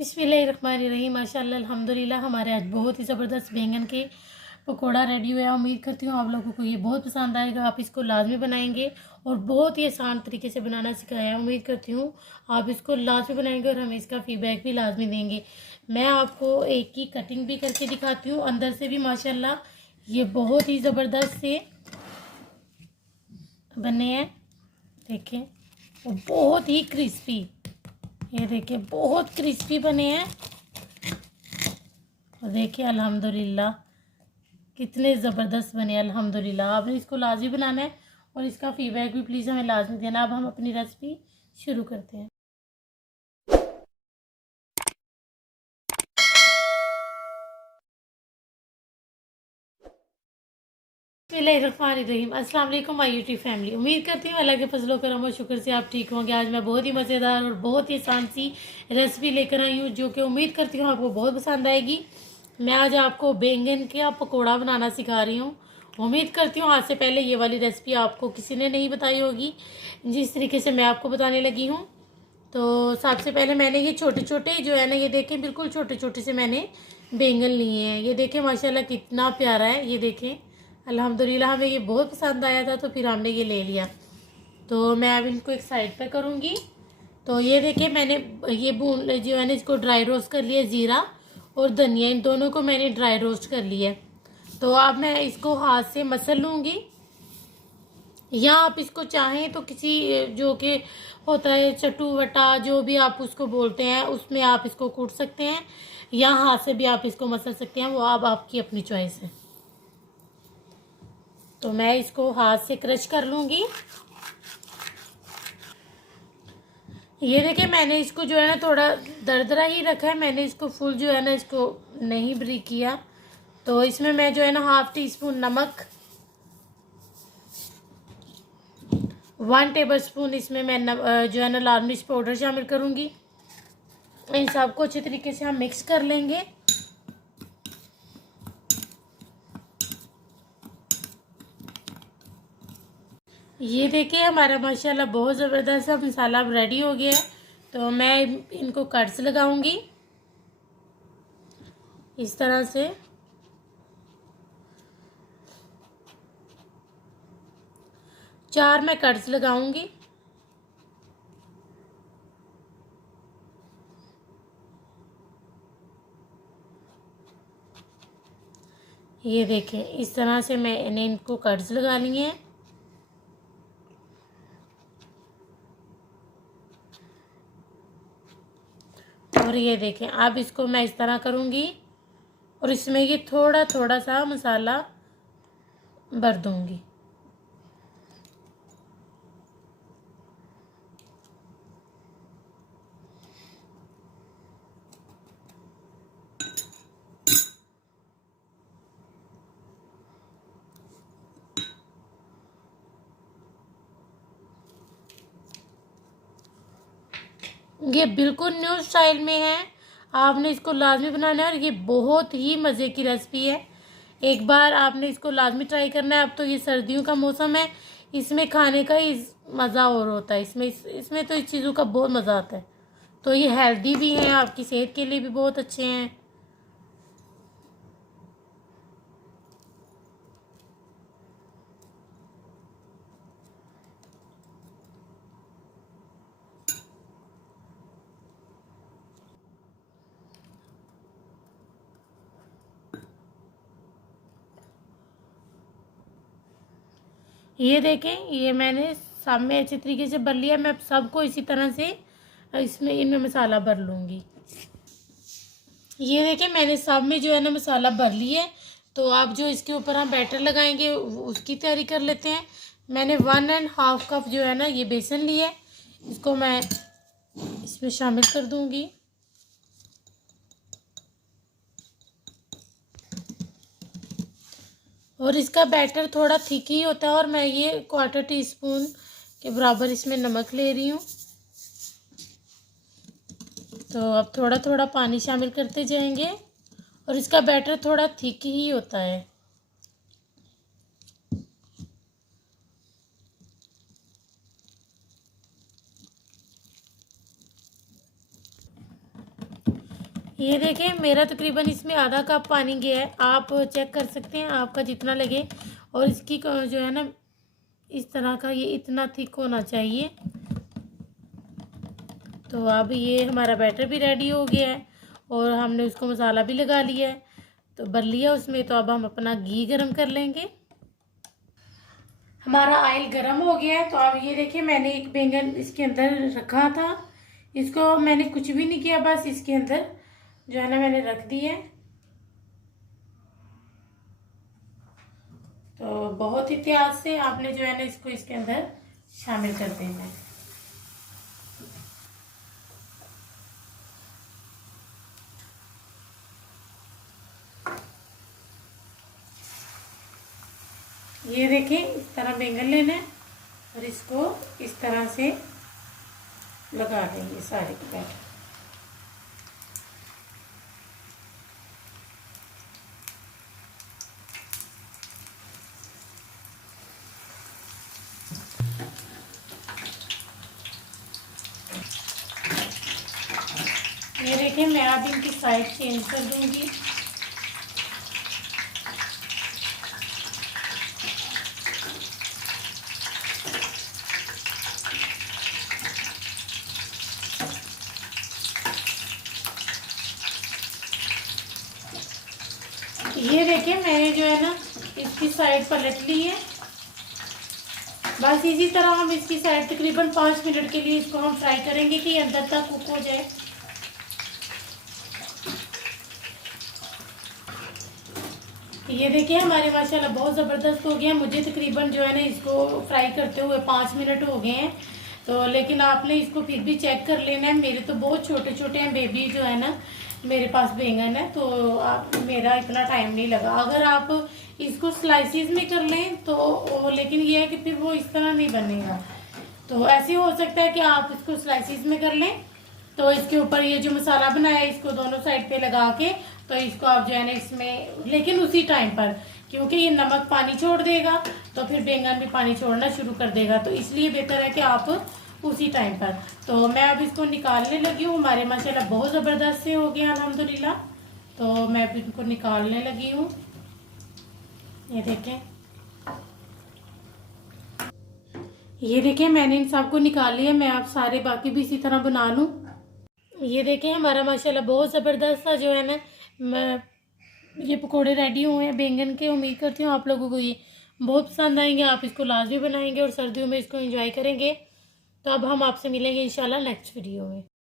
बिस्मिल्लाहिर्रहमानिर्रहीम। माशाअल्लाह अल्हम्दुलिल्लाह। हमारे आज बहुत ही ज़बरदस्त बैंगन के पकोड़ा रेडी हुआ है। उम्मीद करती हूँ आप लोगों को ये बहुत पसंद आएगा। आप इसको लाजमी बनाएंगे और बहुत ही आसान तरीके से बनाना सिखाया है। उम्मीद करती हूँ आप इसको लाजमी बनाएंगे और हमें इसका फीडबैक भी लाजमी देंगे। मैं आपको एक की कटिंग भी करके दिखाती हूँ। अंदर से भी माशाअल्लाह ये बहुत ही ज़बरदस्त से बने हैं। देखें, वो बहुत ही क्रिस्पी, ये देखिए बहुत क्रिस्पी बने हैं। और देखिए अल्हम्दुलिल्लाह कितने ज़बरदस्त बने। अल्हम्दुलिल्लाह आपने इसको लाजमी बनाना है और इसका फीडबैक भी प्लीज़ हमें लाजमी देना। अब हम अपनी रेसिपी शुरू करते हैं। बिस्मिल्लाहिर्रहमानिर्रहीम। अस्सलाम वालेकुम माय यूट्यूब फैमिली। उम्मीद करती हूँ अल्लाह के फजलो करम और शुक्र से आप ठीक होंगे। आज मैं बहुत ही मज़ेदार और बहुत ही आसान सी रेसिपी लेकर आई हूँ जो कि उम्मीद करती हूँ आपको बहुत पसंद आएगी। मैं आज आपको बैंगन का पकौड़ा बनाना सिखा रही हूँ। उम्मीद करती हूँ आज से पहले ये वाली रेसिपी आपको किसी ने नहीं बताई होगी जिस तरीके से मैं आपको बताने लगी हूँ। तो सबसे पहले मैंने ये छोटे छोटे जो है ना, ये देखें बिल्कुल छोटे छोटे से मैंने बैंगन लिए हैं। ये देखें माशाल्लाह कितना प्यारा है। ये देखें अल्हम्दुलिल्लाह हमें ये बहुत पसंद आया था तो फिर हमने ये ले लिया। तो मैं अब इनको एक साइड पे करूँगी। तो ये देखिए मैंने ये भून जो है ना इसको ड्राई रोस्ट कर लिया। ज़ीरा और धनिया इन दोनों को मैंने ड्राई रोस्ट कर लिया। तो अब मैं इसको हाथ से मसल लूँगी, या आप इसको चाहें तो किसी जो कि होता है चटू वटा जो भी आप उसको बोलते हैं उसमें आप इसको कूट सकते हैं, या हाथ से भी आप इसको मसल सकते हैं। वो अब आपकी अपनी चॉइस है। तो मैं इसको हाथ से क्रश कर लूँगी। ये देखिए मैंने इसको जो है ना थोड़ा दरदरा ही रखा है। मैंने इसको फुल जो है ना इसको नहीं ब्रीक किया। तो इसमें मैं जो है ना 1/2 टीस्पून नमक, 1 टेबलस्पून इसमें मैं जो है ना लाल मिर्च पाउडर शामिल करूँगी। इन सबको अच्छे तरीके से हम मिक्स कर लेंगे। ये देखिए हमारा माशाल्लाह बहुत ज़बरदस्त सा मसाला अब रेडी हो गया है। तो मैं इनको कट्स लगाऊंगी इस तरह से। चार मैं कट्स लगाऊंगी। ये देखें इस तरह से मैंने इनको कट्स लगा लिए हैं। और ये देखें अब इसको मैं इस तरह करूँगी और इसमें ये थोड़ा थोड़ा सा मसाला भर दूँगी। ये बिल्कुल न्यू स्टाइल में है, आपने इसको लाजमी बनाना है और ये बहुत ही मज़े की रेसिपी है। एक बार आपने इसको लाजमी ट्राई करना है। अब तो ये सर्दियों का मौसम है, इसमें खाने का ही मज़ा और होता है। इसमें तो इस चीज़ों का बहुत मज़ा आता है। तो ये हेल्दी भी हैं, आपकी सेहत के लिए भी बहुत अच्छे हैं। ये देखें ये मैंने सब में अच्छे तरीके से भर लिया। मैं सबको इसी तरह से इसमें इनमें मसाला भर लूँगी। ये देखें मैंने सब में जो है ना मसाला भर लिया है। तो अब जो इसके ऊपर हम बैटर लगाएंगे उसकी तैयारी कर लेते हैं। मैंने 1.5 कप जो है ना ये बेसन लिया है, इसको मैं इसमें शामिल कर दूँगी। और इसका बैटर थोड़ा थिक ही होता है। और मैं ये 1/4 टीस्पून के बराबर इसमें नमक ले रही हूँ। तो अब थोड़ा थोड़ा पानी शामिल करते जाएंगे और इसका बैटर थोड़ा थिक ही होता है। ये देखें मेरा तकरीबन इसमें आधा कप पानी गया है। आप चेक कर सकते हैं आपका जितना लगे। और इसकी जो है ना इस तरह का ये इतना थिक होना चाहिए। तो अब ये हमारा बैटर भी रेडी हो गया है और हमने उसको मसाला भी लगा लिया है तो भर लिया उसमें। तो अब हम अपना घी गरम कर लेंगे। हमारा ऑयल गरम हो गया है। तो अब ये देखिए मैंने एक बैंगन इसके अंदर रखा था। इसको मैंने कुछ भी नहीं किया, बस इसके अंदर जो है ना मैंने रख दिया है। तो बहुत एहतियात से आपने जो है ना इसको इसके अंदर शामिल कर देना है। ये देखें इस तरह बैंगन लेना है और इसको इस तरह से लगा देंगे सारे के बैटर। ये देखें मैं अब इनकी साइड चेंज कर दूंगी। ये देखिए मैंने जो है ना इसकी साइड पलट ली है। बस इसी तरह हम इसकी साइड तकरीबन 5 मिनट के लिए इसको हम फ्राई करेंगे कि अंदर तक कुक हो जाए। ये देखिए हमारे माशाल्लाह बहुत ज़बरदस्त हो गया। मुझे तकरीबन जो है ना इसको फ्राई करते हुए 5 मिनट हो गए हैं। तो लेकिन आपने इसको फिर भी चेक कर लेना है। मेरे तो बहुत छोटे छोटे हैं बेबी जो है ना मेरे पास बैंगन है, तो मेरा इतना टाइम नहीं लगा। अगर आप इसको स्लाइसिस में कर लें तो लेकिन ये है कि फिर वो इस तरह नहीं बनेगा। तो ऐसे हो सकता है कि आप इसको स्लाइसिस में कर लें। तो इसके ऊपर ये जो मसाला बनाया है इसको दोनों साइड पे लगा के तो इसको आप जो है ना इसमें, लेकिन उसी टाइम पर, क्योंकि ये नमक पानी छोड़ देगा तो फिर बैंगन भी पानी छोड़ना शुरू कर देगा। तो इसलिए बेहतर है कि आप उसी टाइम पर। तो मैं अब इसको निकालने लगी हूँ। हमारे माशाल्लाह बहुत ज़बरदस्त से हो गया अल्हम्दुलिल्लाह। तो मैं अब इनको निकालने लगी हूँ। ये देखें, ये देखें मैंने इन सबको निकाल लिया। मैं आप सारे बाकी भी इसी तरह बना लूँ। ये देखें हमारा माशाल्लाह बहुत ज़बरदस्त सा जो है ना ये पकोड़े रेडी हुए हैं बैंगन के। उम्मीद करती हूँ आप लोगों को ये बहुत पसंद आएंगे। आप इसको लाजमी बनाएंगे और सर्दियों में इसको एंजॉय करेंगे। तो अब हम आपसे मिलेंगे इंशाल्लाह नेक्स्ट वीडियो में।